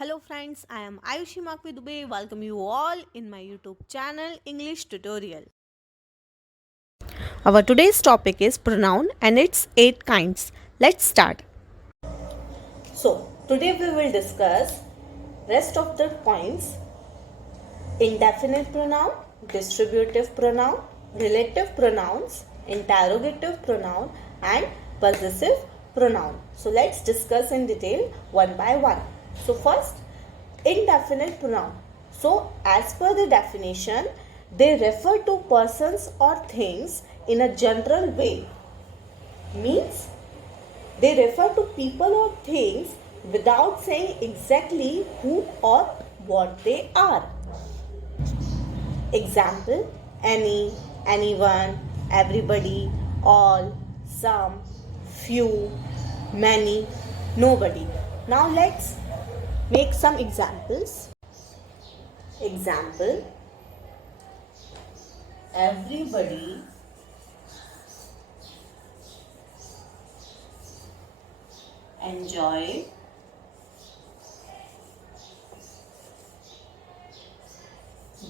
Hello friends, I am Ayushi Makwi Dubey. Welcome you all in my YouTube channel English Tutorial. Our today's topic is pronoun and its 8 kinds. Let's start. So, today we will discuss rest of the points: indefinite pronoun, distributive pronoun, relative pronouns, interrogative pronoun and possessive pronoun. So, let's discuss in detail one by one. So, first, indefinite pronoun. So, as per the definition, they refer to persons or things in a general way. Means they refer to people or things without saying exactly who or what they are. Example: any, anyone, everybody, all, some, few, many, nobody. Now let's make some examples. Example: everybody enjoy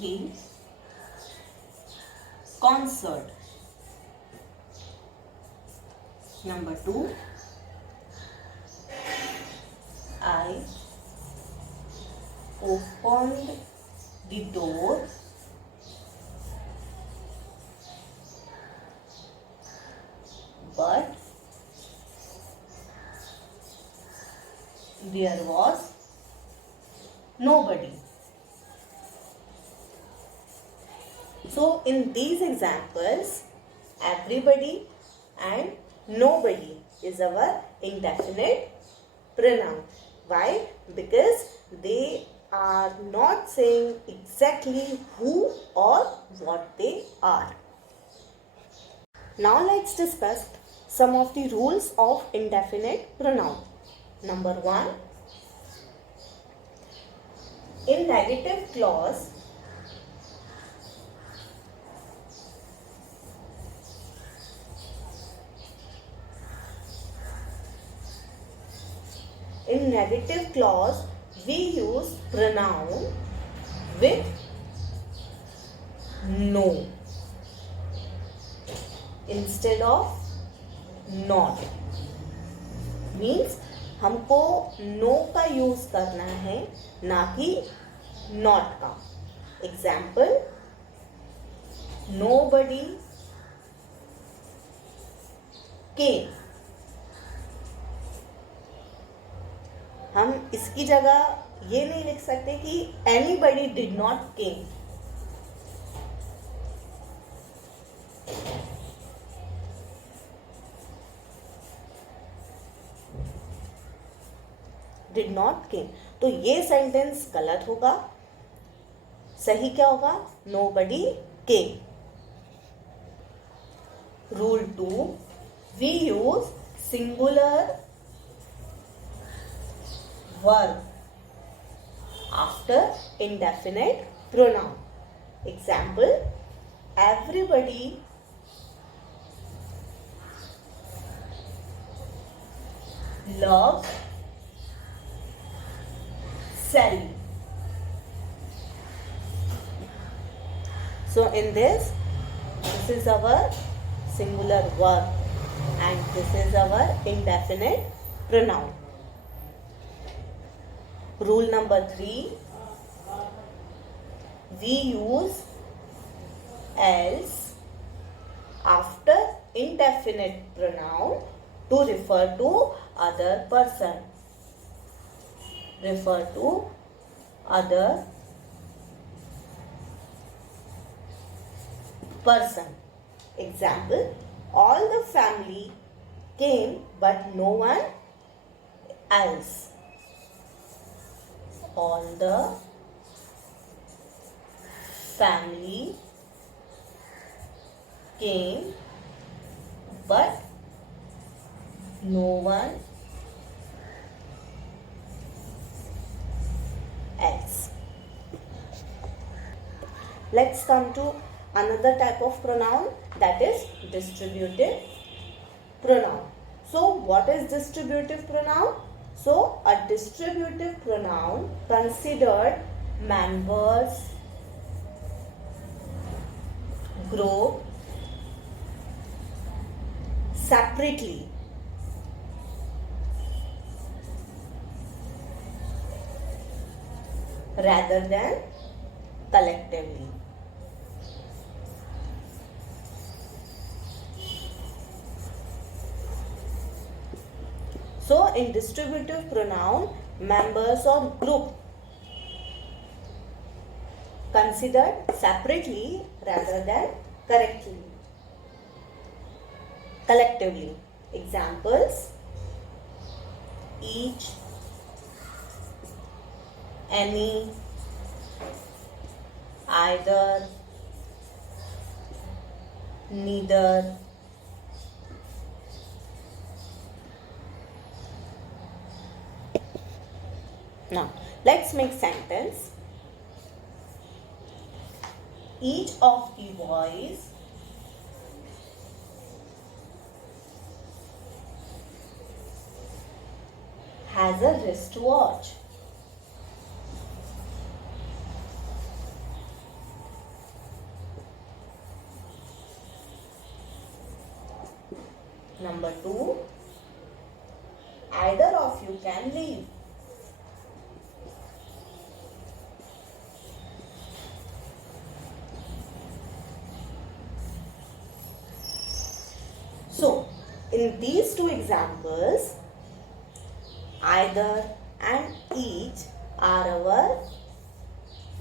the concert. Number 2, I opened the door but there was nobody. So in these examples, everybody and nobody is our indefinite pronoun. Why? Because they are not saying exactly who or what they are. Now let's discuss some of the rules of indefinite pronoun. Number 1, in negative clause, we use pronoun with no instead of not. Means हमको no का use करना है, ना कि not का. Example: nobody came. हम इसकी जगह ये नहीं लिख सकते कि anybody did not came. Did not came. तो ये सेंटेंस गलत होगा. सही क्या होगा? Nobody came. Rule 2, we use singular verb after indefinite pronoun. Example: everybody loves Sally. So in this is our singular verb and this is our indefinite pronoun. Rule number 3, we use else after indefinite pronoun to refer to other person. Refer to other person. Example: all the family came but no one else. All the family came but no one else. Let's come to another type of pronoun, that is distributive pronoun. So what is distributive pronoun? So a distributive pronoun considered members, group separately rather than collectively. So in distributive pronoun, members or group considered separately rather than collectively. Examples: each, any, either, neither. Now, let's make sentence. Each of the boys has a wristwatch. Number 2, either of you can leave. So, in these two examples, either and each are our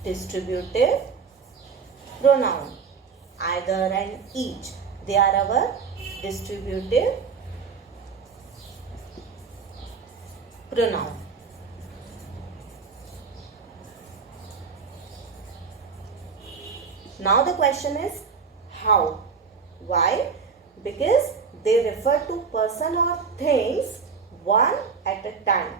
distributive pronoun. Either and each, they are our distributive pronoun. Now the question is how? Why? Because they refer to person or things one at a time.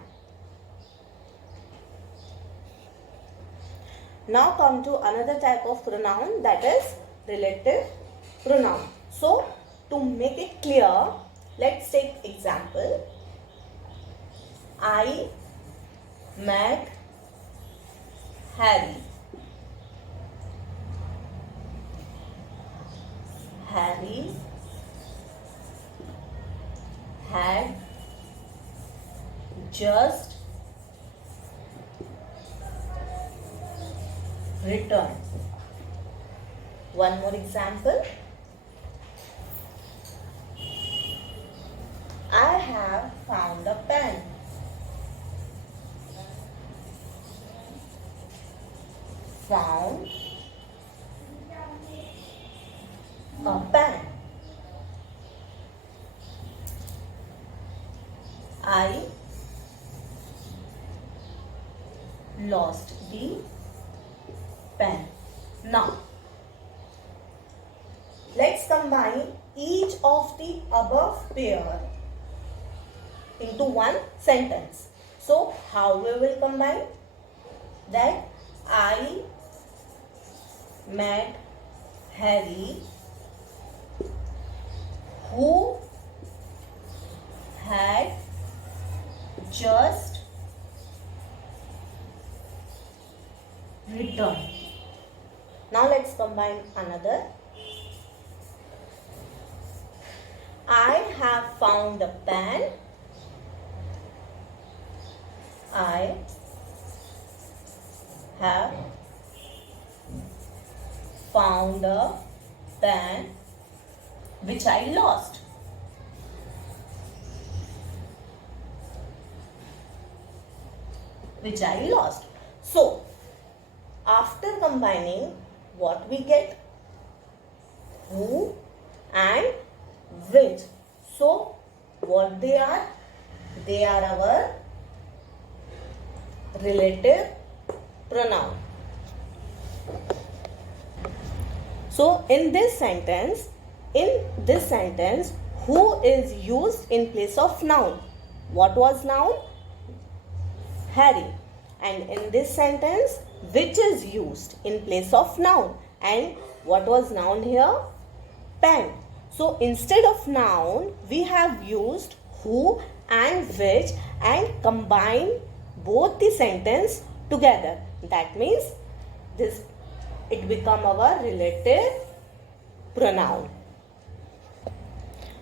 Now come to another type of pronoun, that is relative pronoun. So to make it clear, let's take example. I met Harry. Harry had just returned. One more example. I have found a pen. Found a pen. I lost the pen. Now, let's combine each of the above pair into one sentence. So, how we will combine? That I met Harry, who had just returned. Now let's combine another. I have found a pen. I have found a pen which I lost. So, after combining, what we get? Who and which. So, what they are? They are our relative pronoun. So, in this sentence, who is used in place of noun? What was noun? Harry. And in this sentence, which is used in place of noun? And what was noun here? Pen. So instead of noun, we have used who and which and combine both the sentence together. That means this it become our relative pronoun.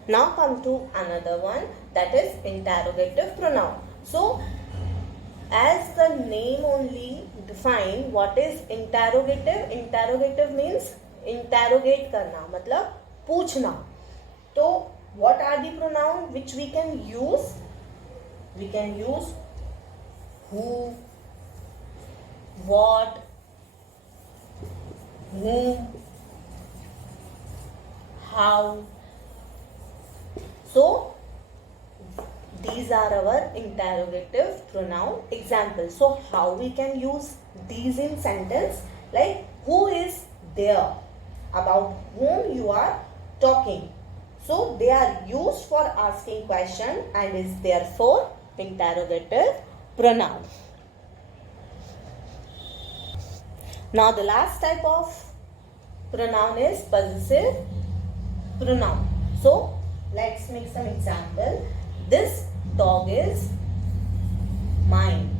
Now come to another one, that is interrogative pronoun. So as the name only define what is interrogative. Interrogative means interrogate करना, मतलब पूछना. तो what are the pronoun which we can use? We can use who, what, whom, how. So these are our interrogative pronoun examples. So how we can use these in sentence? Like who is there, about whom you are talking. So they are used for asking question and is therefore interrogative pronoun. Now the last type of pronoun is possessive pronoun. So let's make some example. This dog is mine.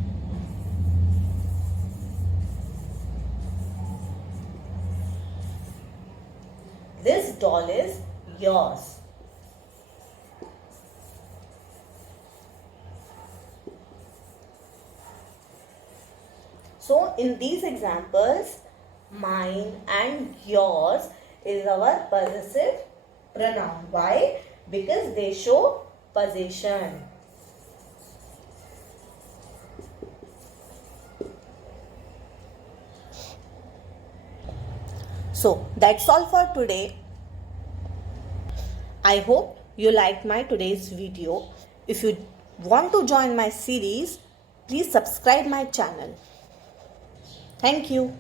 This doll is yours. So in these examples, mine and yours is our possessive pronoun. Why? Because they show possession. So that's all for today. I hope you liked my today's video. If you want to join my series, please subscribe my channel. Thank you.